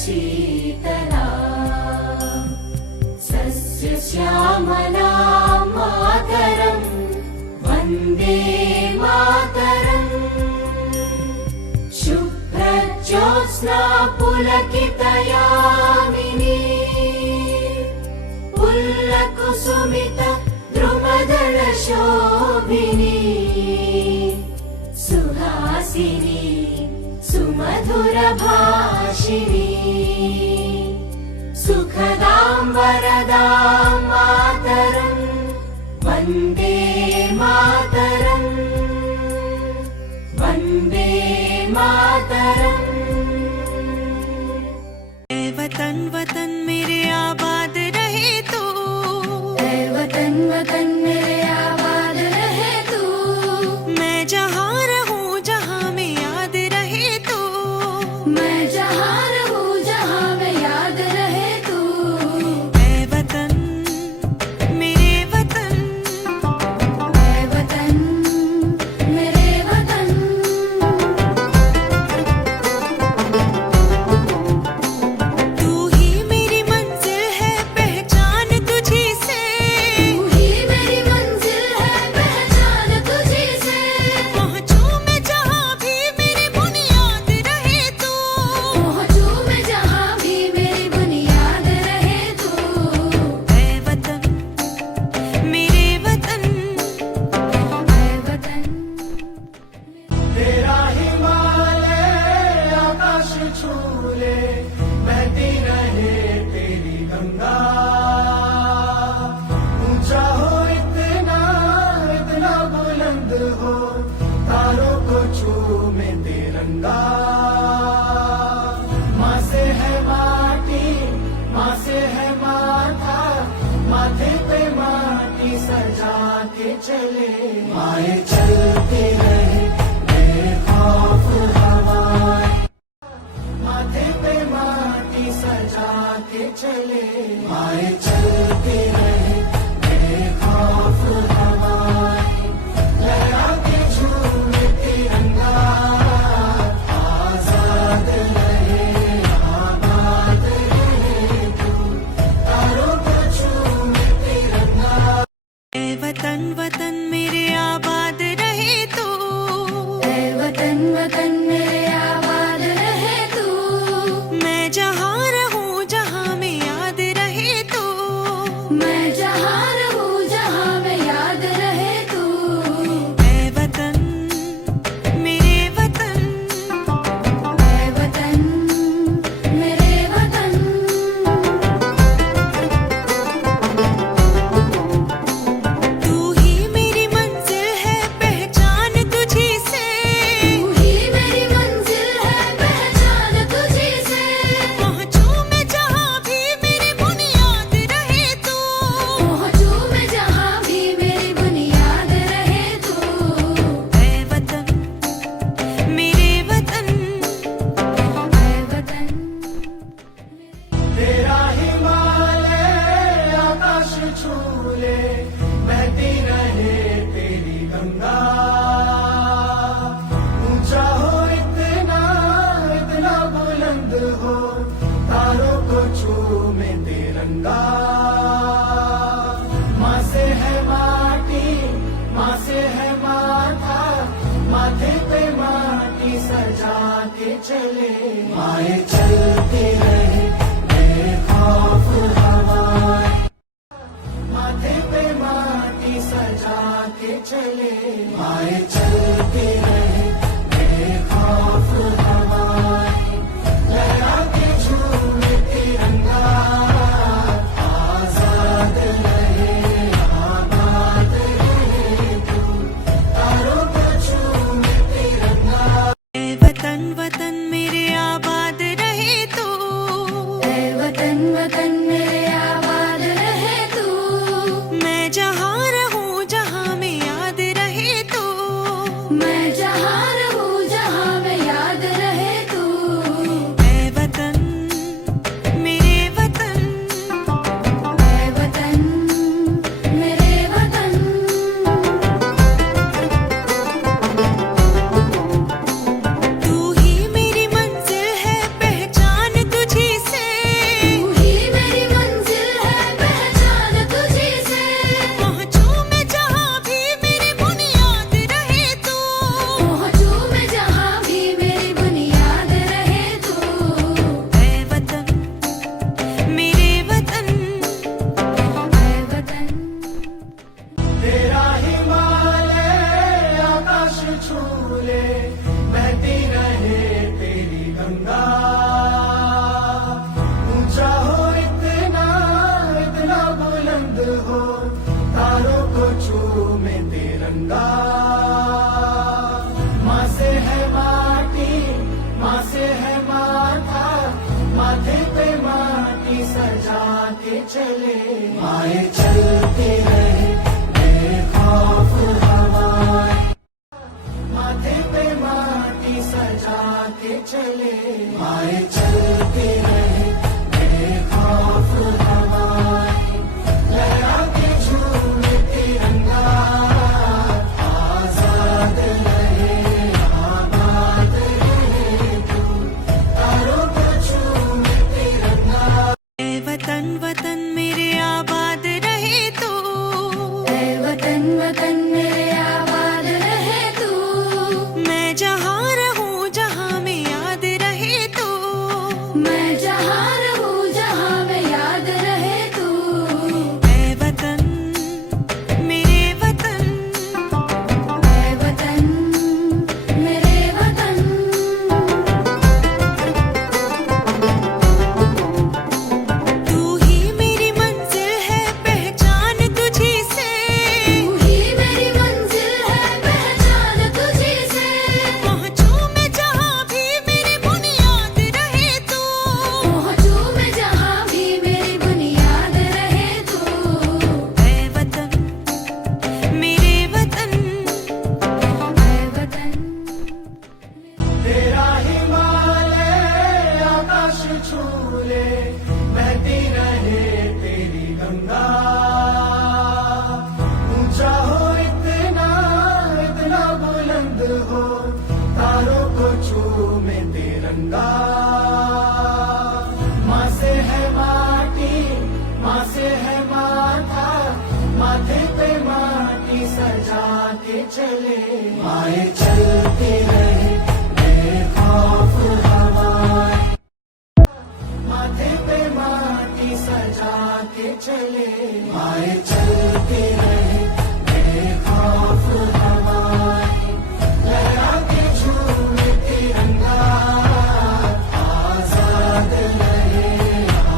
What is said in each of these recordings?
शीतला सस्यश्यामला मातरम् वन्दे मातरम् शुभ्रज्योत्स्ना पुलकितयामिनी पुल्लकुसुमित द्रुमदलशोभिनी सुहासिनी सुमधुरभाषिणी सुखदां वरदां मातरम् वन्दे मातरम् वन्दे मातरम्। वतन वतन मेरे आबाद रहे तू, वतन वतन मेरे आबाद रहे तू, मैं जहाँ रहूं जहाँ में याद रहे तू, मैं जहाँ रहूं जहाँ में याद रहे तू। ऐ वतन मेरे वतन, ऐ वतन मेरे वतन, तू ही मेरी मंजिल है पहचान तुझी से, तू ही मेरी मंजिल है पहचान तुझी से। पहुँचूं मैं जहाँ भी मेरी बुनियाद रहे तू, पहुँचूं मैं जहाँ भी मेरी बुनियाद रहे तू। ऐ वतन मेरे वतन, ऐ वतन तेरा हिमालय आकाश छूले बहती रहे तेरी गंगा, ऊंचा हो इतना इतना बुलंद हो तारों को छूमे तिरंगा। माँ से है माटी, माँ से है माथा, माथे पे माटी सजा के चले माए चलते रहे बेखौफ हवाएं, माथे पे माटी सजा के चले माए चलते रहे बेखौफ हवाएं, लहरा के झूमे तिरंगा आजाद रहे आबाद रहे तू, तारों को झूमे तिरंगा। ऐ वतन वतन मेरे आबाद रहे तू, ऐ वतन वतन मेरे आबाद रहे तू, मैं जहाँ रहूं जहाँ में याद रहे तू, मैं जहाँ रहूं जहाँ में याद रहे तू। ऐ वतन मेरे वतन, ऐ वतन मेरे वतन, तू ही मेरी मंजिल है पहचान तुझी से, तू ही मेरी मंजिल है पहचान तुझी से। पहुँचूं मैं जहाँ भी मेरी बुनियाद रहे तू, पहुँचूं मैं जहाँ भी मेरी बुनियाद रहे तू। ऐ वतन मेरे वतन, ऐ वतन तेरा हिमालय आकाश छूले बहती रहे तेरी गंगा, ऊंचा हो इतना इतना बुलंद हो तारों को छूमे तिरंगा। माँ से है माटी, माँ से है माथा, माथे पे माटी सजा के चले माए चलते रहे बेखौफ हवाएं, माथे पे माटी सजा के चले माए चलते रहे बेखौफ हवाएं, लहरा के झूमे तिरंगा आजाद रहे आबाद रहे तू, तारों को छूमे तिरंगा। ऐ वतन वतन मेरे आबाद रहे तू, ऐ वतन वतन मेरे आबाद रहे तू, मैं जहाँ रहूं जहाँ में याद रहे तू, माथे पे माटी सजा के चले आए चलते रहे बेखौफ हवाएं माथे पे माटी सजा के चले आए चलते रहे बेखौफ हवाएं लहरा के झूमे तिरंगा आजाद रहे आबाद रहे तू तारों को झूमे तिरंगा ऐ वतन वतन मेरे आबाद रहे तू, ऐ वतन वतन मेरे आबाद रहे तू मैं जहाँ रहूं जहाँ में याद रहे तू, मैं जहाँ रहूं जहाँ में याद रहे तू ऐ वतन मेरे वतन, ऐ वतन मेरे वतन तू ही मेरी मंजिल है पहचान तुझी से, तू ही मेरी मंजिल है पहचान तुझी से पहुँचूं मैं जहाँ भी मेरी बुनियाद रहे तू, पहुँचूं मैं जहाँ भी मेरी बुनियाद रहे तू ऐ वतन मेरे वतन, ऐ वतन तेरा हिमालय आकाश छू ले बहती रहे तेरी गंगा ऊंचा हो इतना इतना बुलंद हो तारों को चूमे तिरंगा माँ से है माटी माँ से है माथा माथे पे माटी सजा के चले आए चलते रहे बेखौफ हवाएं माथे पे माटी सजा के चले आए चलते रहे बेखौफ हवाएं लहरा के झूमे तिरंगा आजाद रहे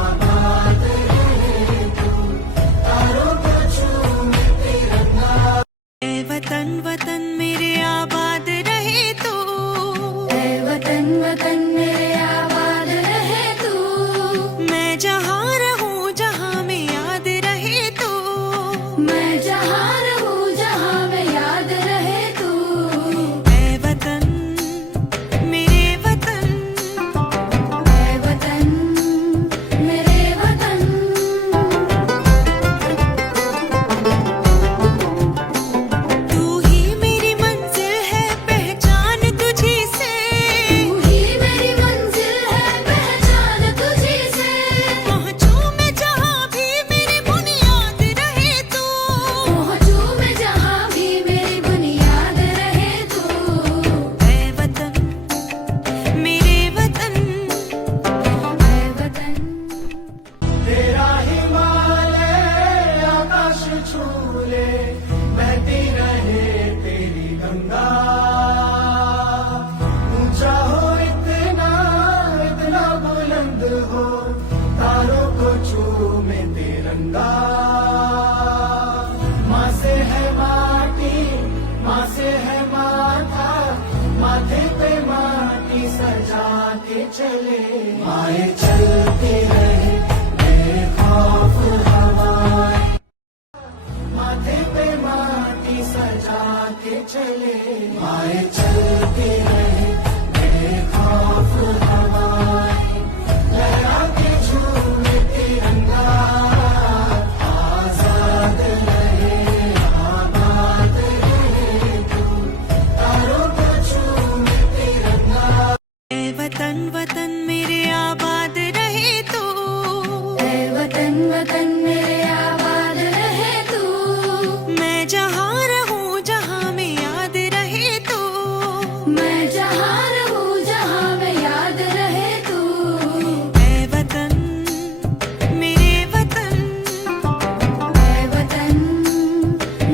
आबाद रहे तू तारों को झूमे तिरंगा ऐ वतन वतन मेरे आबाद रहे तू, ऐ वतन वतन मेरे आबाद रहे तू मैं जहाँ रहूं जहाँ में याद रहे तू, मैं जहाँ रहूं जहाँ में याद रहे तू ऐ वतन मेरे वतन, ऐ वतन मेरे वतन तू ही मेरी मंजिल है पहचान तुझी से, तू ही मेरी मंजिल है पहचान तुझी से पहुँचूं मैं जहाँ भी मेरी बुनियाद रहे तू, पहुँचूं मैं जहाँ भी मेरी बुनियाद रहे तू ऐ वतन मेरे वतन, ऐ वतन तेरा हिमालय आकाश छू ले बहती रहे तेरी गंगा ऊंचा हो इतना इतना बुलंद हो तारों को चूमे तिरंगा माँ से है माटी माँ से है माथा माथे पे माटी सजा के चले आए चलते रहे बेखौफ हवाएं माथे पे माटी सजा के चले आए चलते रहे बेखौफ हवाएं लहरा के झूमे तिरंगा आजाद रहे आबाद रहे तू तारों को झूमे तिरंगा ऐ वतन वतन मेरे आबाद रहे तू, ऐ वतन वतन मेरे आबाद रहे तू मैं जहाँ रहूं जहाँ में याद रहे तू, मैं जहाँ रहूं जहाँ में याद रहे तू ऐ वतन मेरे वतन, ऐ वतन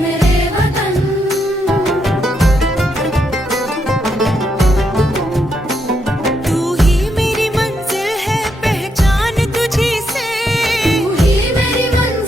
मेरे वतन तू ही मेरी मंजिल है पहचान तुझी से, तू ही मेरी मंजिल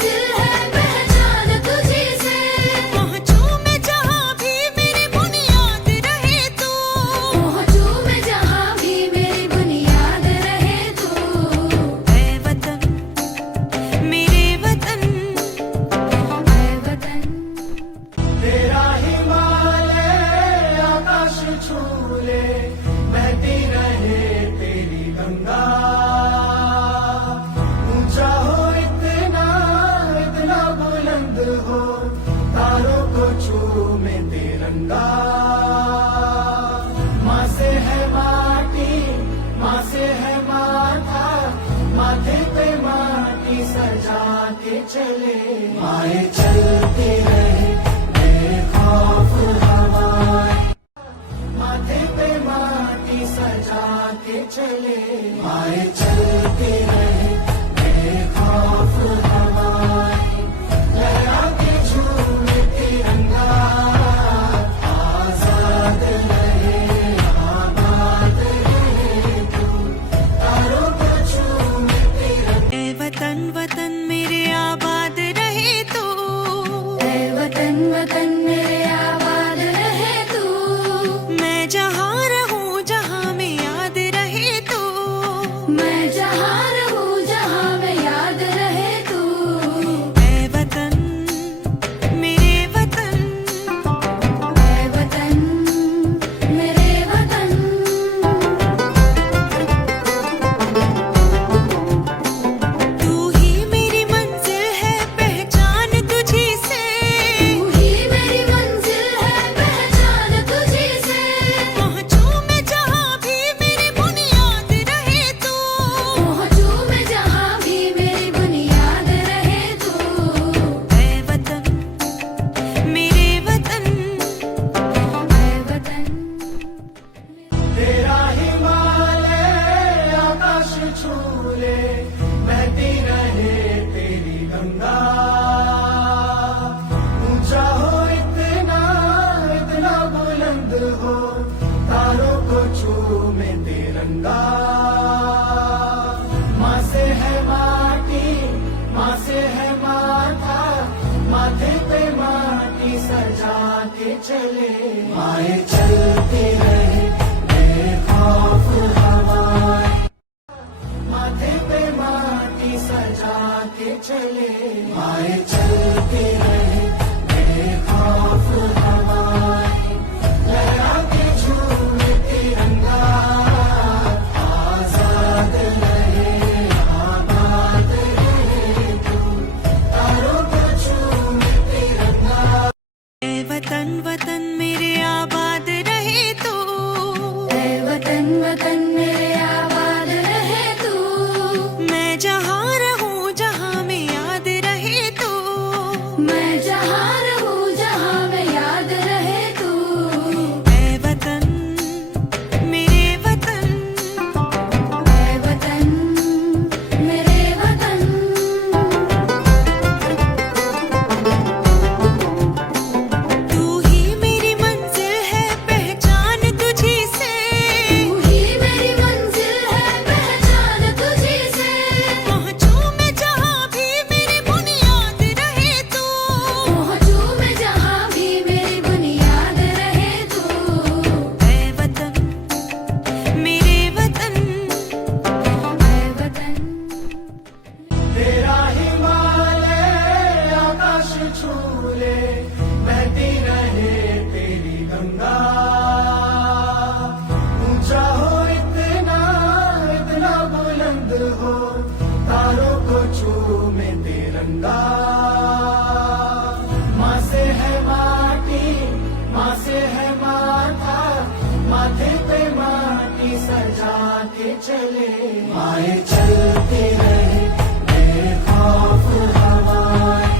माथे पे माटी सजा के चले आए चलते रहे बेखौफ हवाएं माथे पे माटी सजा के चले आए चलते रहे बेखौफ हवाएं लहरा के झूमे तिरंगा आजाद रहे आबाद रहे तू तारों को झूमे तिरंगा ऐ वतन वतन मेरे आबाद रहे तू, ऐ वतन वतन मेरे आबाद रहे तू मैं जहाँ रहूं जहाँ में याद रहे तू, मैं जहाँ रहूं जहाँ में याद रहे तू ऐ वतन मेरे वतन, ऐ वतन मेरे वतन तू ही मेरी मंजिल है पहचान तुझी से, तू ही मेरी मंजिल है पहचान तुझी से पहुँचूं मैं जहाँ भी मेरी बुनियाद रहे तू, पहुँचूं मैं जहाँ भी मेरी बुनियाद रहे तू ऐ वतन मेरे वतन, ऐ वतन तेरा हिमालय आकाश छू ले बहती रहे तेरी गंगा ऊंचा हो इतना इतना बुलंद हो तारों को चूमे तिरंगा माँ से है माटी माँ से है माथा माथे पे माटी सजा के चले आए चलते रहे बेखौफ हवाएं माथे पे माटी सजा के चले आए चलते रहे बेखौफ हवाएं लहरा के झूमे तिरंगा आजाद रहे आबाद रहे तू तारों को झूमे तिरंगा ऐ वतन वतन मेरे आबाद रहे तू, ऐ वतन वतन मेरे आबाद रहे तू मैं जहाँ रहूं जहाँ में याद रहे तू, मैं जहाँ रहूं जहाँ में याद रहे तू ऐ वतन मेरे वतन, ऐ वतन मेरे वतन तू ही मेरी मंजिल है पहचान तुझी से, तू ही मेरी मंजिल है पहचान तुझी से पहुँचूं मैं जहाँ भी मेरी बुनियाद रहे तू, पहुँचूं मैं जहाँ भी मेरी बुनियाद रहे तू ऐ वतन मेरे वतन, ऐ वतन तेरा हिमालय आकाश छू ले बहती रहे तेरी गंगा ऊंचा हो इतना इतना बुलंद हो तारों को चूमे तिरंगा माँ से है माटी माँ से है माथा माथे पे माटी सजा के चले आए चलते रहे बेखौफ हवाएं